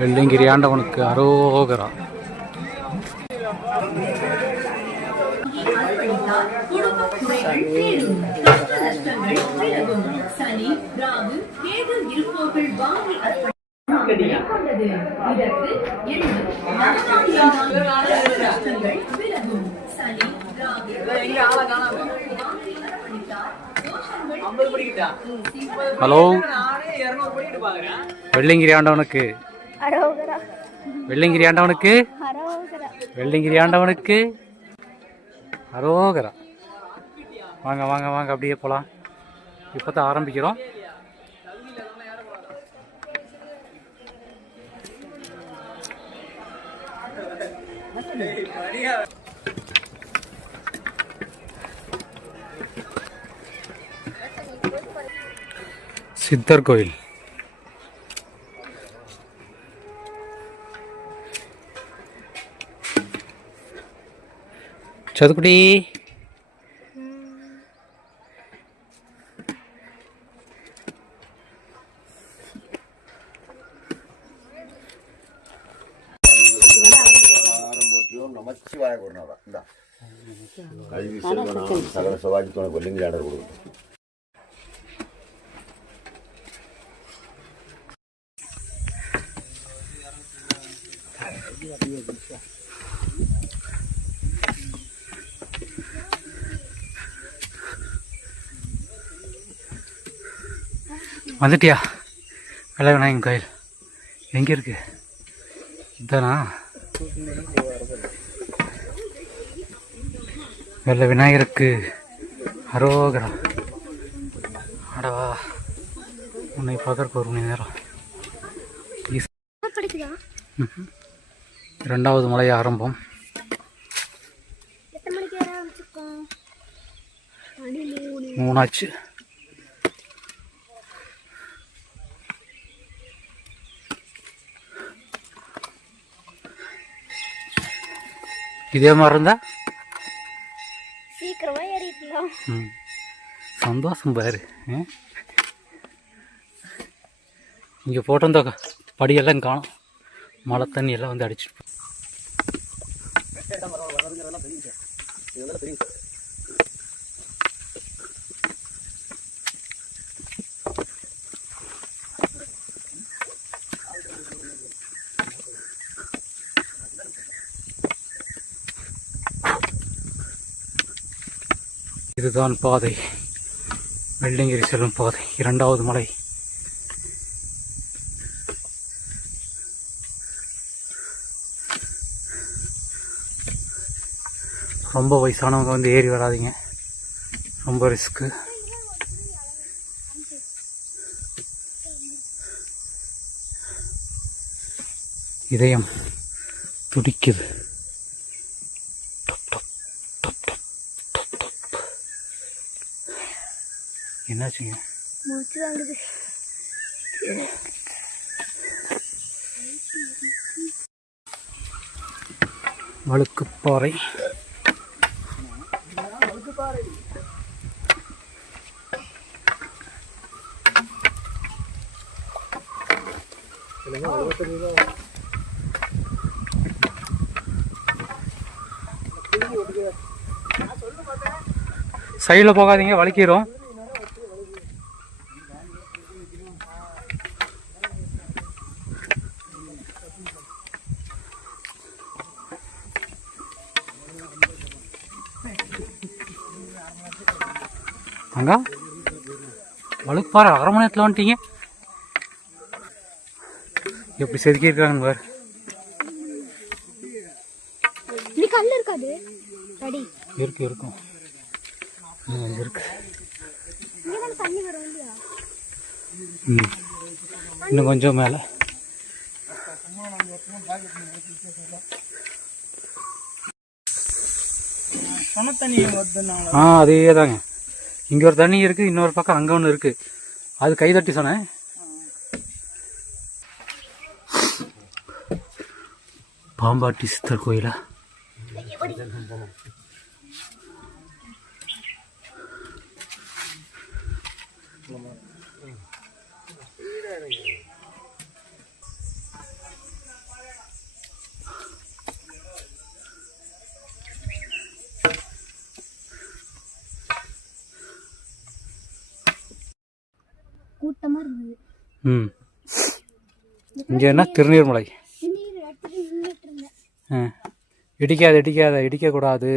வெள்ளிங்கிரி ஆண்டவனுக்கு அரோகரா. ஹலோ, வெள்ளிங்கிரி ஆண்டவனுக்கு, வெள்ளிங்கிரி ஆண்டவனுக்கு, வெள்ளிங்கிரி ஆண்டவனுக்கு அரோகரா. வாங்க வாங்க வாங்க, அப்படியே போகலாம். இப்போ தான் ஆரம்பிக்கிறோம். சித்தர் கோயில். சதுக்குடி, நமச்சிவாய குருநாதா, இந்த கல்வி செல்வனாம் சகல சவாஜித்தோட வெள்ளிங்கிரி ஆண்டவர் கொடுக்கும். வந்துட்டியா? வெள்ளை விநாயகன் கோயில் எங்கே இருக்கு? இதுதானா? வெள்ளை விநாயகருக்கு அரோகரா. அடவா, உன்னை பார்க்கறக்கு 1 மணி நேரம். 2வது மலை ஆரம்பம். 3 ஆச்சு. இதே மாதிரி இருந்தா சீக்கிரமா ஏறிடலாம். சந்தோஷம் பாரு. இங்கே போட்டு வந்த படியெல்லாம் காணும். மழை தண்ணி எல்லாம் வந்து அடிச்சு. இதுதான் பாதை, வெள்ளிங்கிரி செல்லும் பாதை. 2வது மலை. ரொம்ப வயசானவங்க வந்து ஏறி வராதிங்க, ரொம்ப ரிஸ்க்கு. இதயம் துடிக்குது. என்னாச்சுங்க? வழுக்குப்பாறை. சைடில் போகாதீங்க, வலிக்கிறோம். அங்க வழுக்குப்பாறை 1/2 மணி நேரத்தில் வந்துட்டீங்க. எப்படி செதுக்கி இருக்காங்க பாரு. இருக்கு இருக்கும், இருக்கு. இன்னும் கொஞ்சம் மேலே. அதே தாங்க. இங்கே ஒரு தண்ணி இருக்குது, இன்னொரு பக்கம் அங்கே ஒன்று இருக்குது. அது கைதட்டி சொன்னேன். பாம்பாட்டி சித்தர் கோயிலா? கூட்டமாக இருந்தது. ம், இங்கே என்ன திருநீர்மலை. திருநீர் எடுத்துட்டு நின்றுட்டு இருந்தேன். இடிக்கக்கூடாது.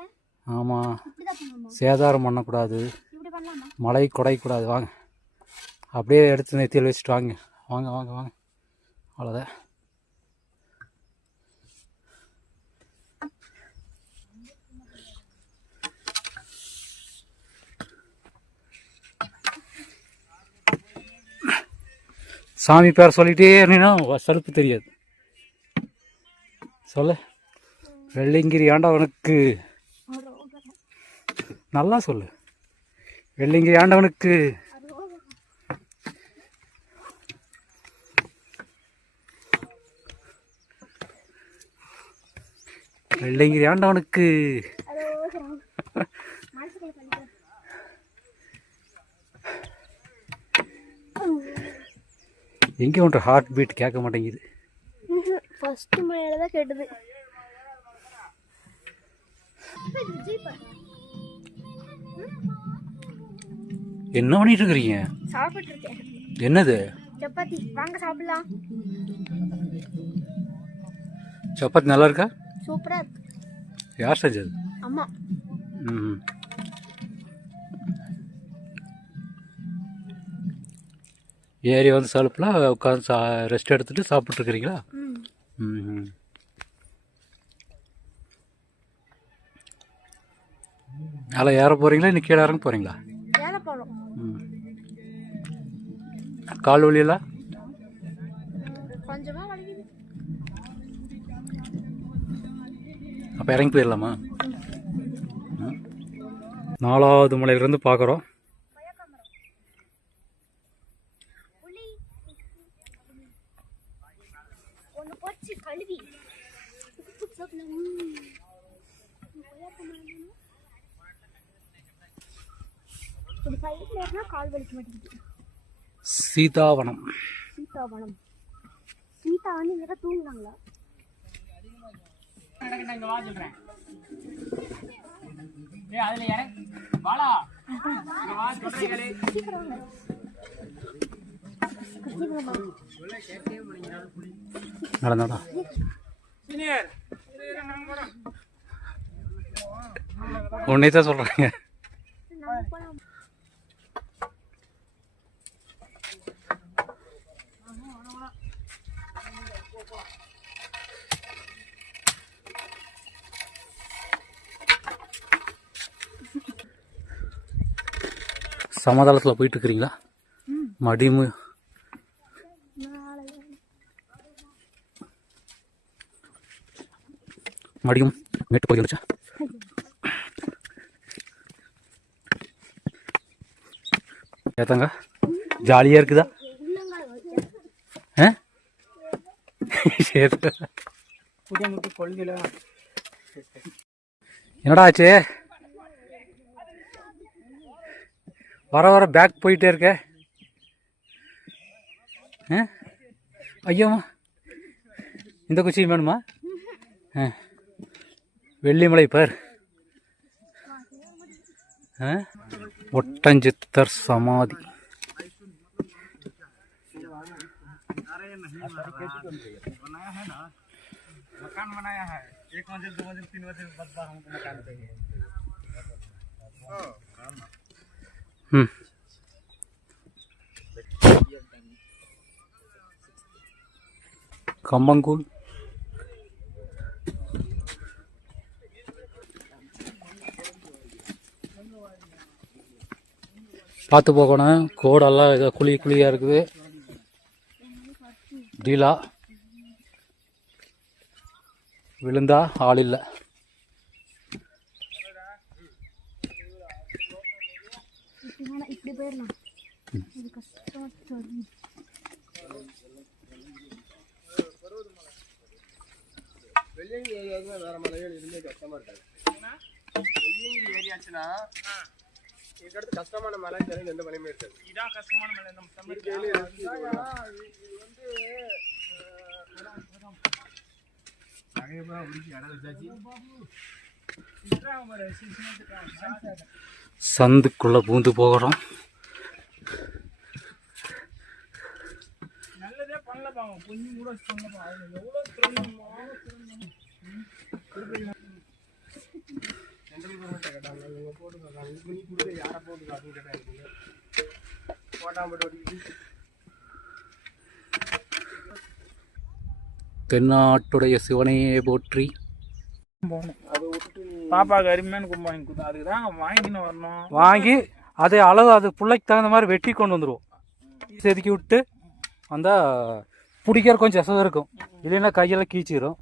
ஏன் ஆமாம், இப்படிதான் பண்ணணுமா? சேதாரம் பண்ணக்கூடாது, இப்படி பண்ணலாமா? மழை குடையக்கூடாது. வாங்க, அப்படியே எடுத்து நெத்தியில் வச்சுட்டு வாங்க. வாங்க வாங்க வாங்க, அவ்வளோதான். சாமி பேர் சொல்லிகிட்டே இருந்தீங்கன்னா சலுப்பு தெரியாது. சொல்லு. வெள்ளிங்கிரி ஆண்டவனுக்கு. நல்லா சொல்லு. வெள்ளிங்கிரி ஆண்டவனுக்கு. வெள்ளிங்கிரி ஆண்டவனுக்கு. எங்கே ஒன்று ஹார்ட் பீட் கேட்க மாட்டேங்குது. ஃபர்ஸ்ட் மழையில தான் கேட்டது. என்ன பண்ணிட்டு இருக்கிறீங்க? சாப்பிட்டு இருக்கேன். என்னது? சப்பாத்தி. வாங்க சாப்பிடலாம். சப்பாத்தி நல்லா இருக்கா? சூப்பரா இருக்கு. யார் செஞ்சது? அம்மா. ம், ஏறி வந்து சலுப்புலாம் உட்காந்து ரெஸ்ட் எடுத்துட்டு சாப்பிட்ருக்குறீங்களா? ம், அதில் ஏற போகிறீங்களா இன்னைக்கு கீழே இறங்க போகிறீங்களா? ஏற போறோம். கால் வலியெல்லாம் கொஞ்சமா வலிக்குது. அப்போ இறங்கி போயிடலாமா? 4வது மலையிலேருந்து பார்க்குறோம். ஒன்று போச்சு கழுவி. ஒரு சைடில் ஏறினா கால் வலிக்க மாட்டேங்குது. சீதாவனம். சீதாவனம். சீதா வந்து இங்கே தூங்குனாங்களா? நடந்தா உன்னை தான் சொல்கிறேங்க. சமதளத்தில் போயிட்டு இருக்கிறீங்களா? மடிமு மடியும் மேட்டு போய் வந்துச்சா? ஏத்தாங்க ஜாலியாக இருக்குதா? சரி, என்னடா ஆச்சு? வர வர பேக் போயிட்டே இருக்க. ஐயோம்மா, இந்த குச்சியும் வேணுமா? வெள்ளிமலை பார். ஒட்டஞ்சித்தர் சமாதி. கம்பங்கூழ். பார்த்து போகணும். கோடெல்லாம் ஏதோ குழியாக இருக்குது. டீலா விழுந்தா ஆள் இல்லை. இப்படி போயிடலாம். வேற மலைகள் இருந்தே கஷ்டமா இருக்காது. ஏரியாச்சுன்னா இதுக்கடுத்து கஷ்டமான மலை தெரியும். எந்த மலையுமே இருக்காது. இதான் கஷ்டமான மலை. சந்துக்குள்ள பூந்து போகிறோம். சென்ட்ரல் கவர்மெண்ட் கேட்டாங்க நீங்க போட்டுருக்காங்க குஞ்சு கொடுத்து யாரை போட்டுருக்காங்கன்னு கேட்டாங்க போட்டாம்பட்டு தென்னாட்டுடைய சிவனையே போற்றி. பாப்பாவுக்கு அருமையான கும்பம் வாங்கி கொடுத்தா அதுக்கு தான் வாங்கின்னு வரணும். வாங்கி அது அளவு அது பிள்ளைக்கு தகுந்த மாதிரி வெட்டி கொண்டு வந்துடுவோம். செதுக்கி விட்டு வந்தால் பிடிக்கிற கொஞ்சம் எசம் இருக்கும், இல்லைன்னா கையெல்லாம் கீச்சிடும்.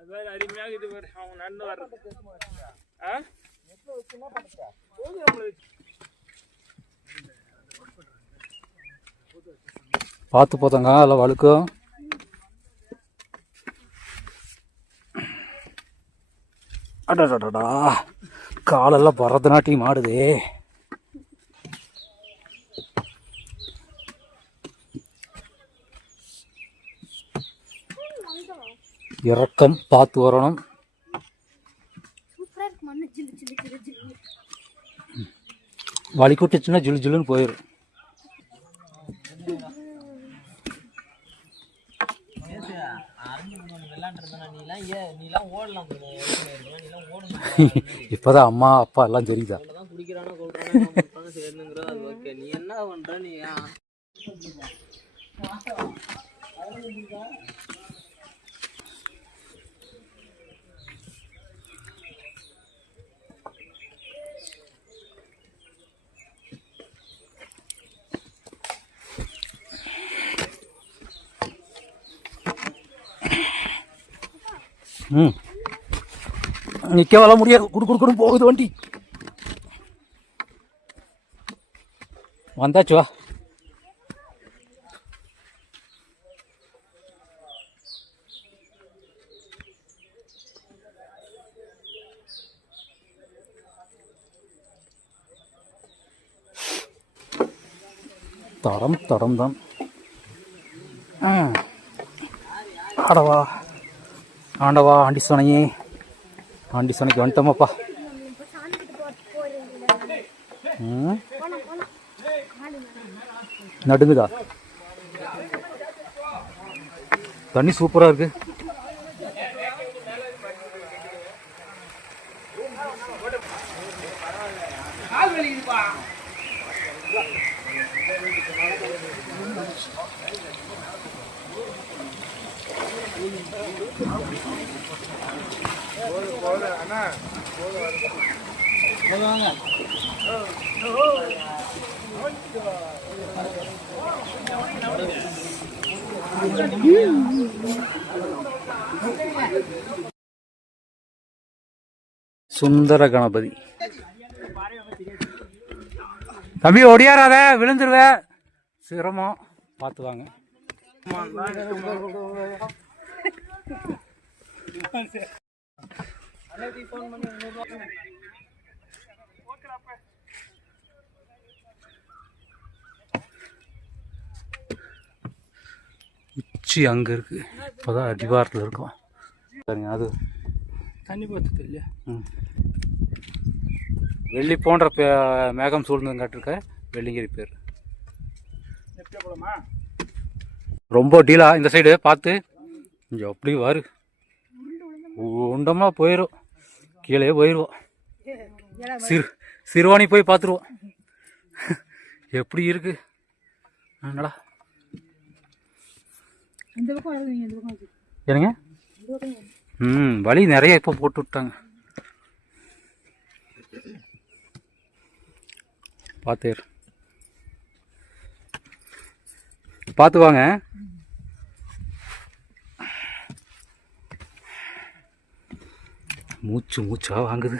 அதாவது அருமையாக இது அவங்க நடந்து வர்றது. பார்த்து போத்தாங்க, அதில் வழுக்கும். அடடா காலெல்லாம் பரதநாட்டியம் ஆடுதே. இறக்கம் பார்த்து வரணும். சூப்பரா இருக்கு மண்ணு ஜில்லு ஜில்லு ஜில்லு ஜில்லு. வலி குட்டிச்சுன்னா ஜிலு ஜிலுன்னு போயிடும். இப்பதான் அம்மா அப்பா எல்லாம் தெரியுதா? நீ என்ன பண்ற நீ? நிக்க வர முடியாது, குடு போகுது வண்டி. வந்தாச்சு வா. தடம் தான். ஆடவா ஆண்டவா, ஆண்டி சோனையே, ஆண்டி சோனைக்கு வந்துட்டோமாப்பா. நடுங்குதா? தண்ணி சூப்பரா இருக்கு. சுந்தர கணபதி. தம்பி ஒடியாராத, விழுந்துருவ, சிரமம் பார்த்து வாங்க. உச்சி அங்கே இருக்கு, இப்போதான் அடிவாரத்தில் இருக்கும். சரிங்க, அது தண்ணி பார்த்து இல்லையா? வெள்ளி போன்ற மேகம் சூழ்ந்துங்காட்டிருக்க வெள்ளிங்கிரி பேர். ரொம்ப டீலா இந்த சைடு பார்த்து கொஞ்சம் அப்படி வாரு, உண்டமா போயிடும், கீழே போயிடுவோம். சிறுவாணி போய் பார்த்துருவோம் எப்படி இருக்கு. என்னடா என்னங்க? வழி நிறைய இப்போ போட்டு விட்டாங்க, பார்த்து வாங்க. மூச்சா வாங்குது.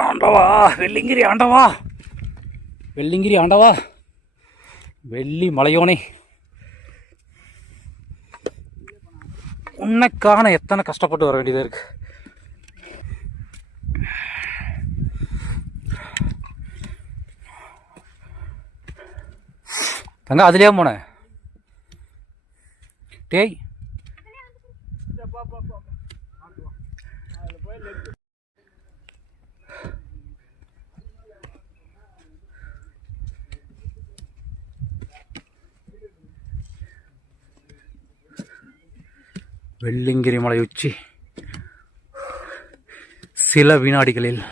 ஆண்டவா, வெள்ளிங்கிரி ஆண்டவா, வெள்ளிங்கிரி ஆண்டவா, வெள்ளி மலையோனே, உன்னைக்கான எத்தனை கஷ்டப்பட்டு வர வேண்டியதாக இருக்கு. தங்க அதுலேயே போனேன் டேய். வெள்ளிங்கிரி மலை உச்சி சில வினாடிகளில்.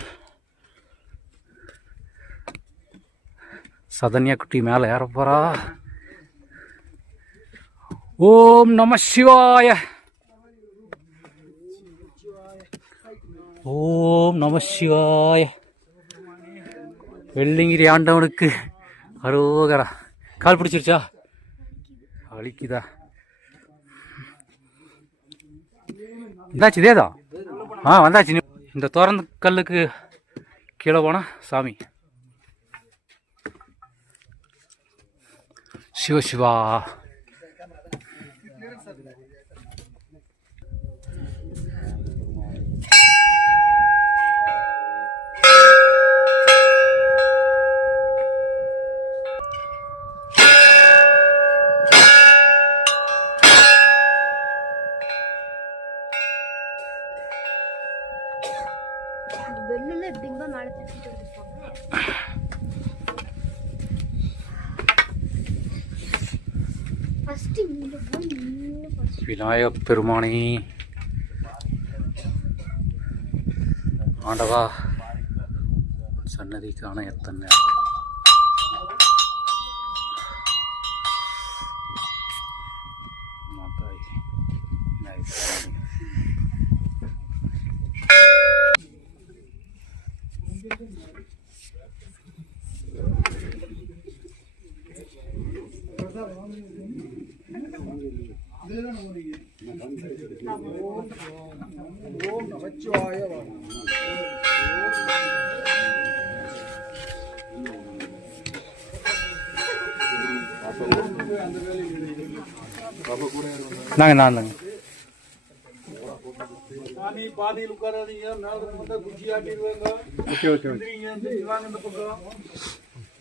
சதன்யா குட்டி மேலே ஏற போறா. ஓம் நம சிவாய. ஓம் நம சிவாய. வெள்ளிங்கிரி ஆண்டவனுக்கு அரோகரா. கால் பிடிச்சிருச்சா? வலிக்குதா? வந்தாச்சு, இதேதான். வந்தாச்சு. இந்த திறந்த கல்லுக்கு கீழே போனா சாமி. சிவசிவா. வெள்ளில எப்படிங்க மேலே தூக்கிட்டு வந்திருப்பாங்க. ஃபர்ஸ்ட் இங்க போய் நின்னு ஃபர்ஸ்ட் விநாயகப் பெருமானே ஆண்டவா சன்னதி காண எத்தனை மாதாய் விநாயகர். நாங்க நான் தாங்க. பாதியில் உட்காராதீங்க, மேல குச்சி ஆட்டிடுவாங்க. Okay okay okay. இந்த பக்கம்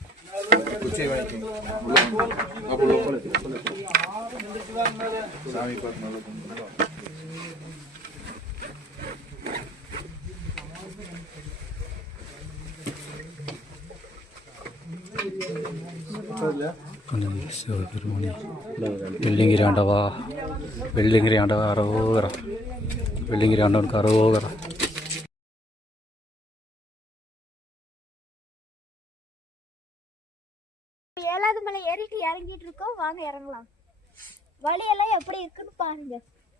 வெள்ளிங்கிரி ஆண்டவா, வெள்ளிங்கிரி ஆண்டவா அரோகரா, வெள்ளிங்கிரி ஆண்டவனுக்கு அரோகரா. ஏழாவது மலை ஏறிட்டு இறங்கிட்டு இருக்கோம். வாங்க இறங்கலாம். வழியெல்லாம் எப்படி இருக்குன்னு பாருங்க.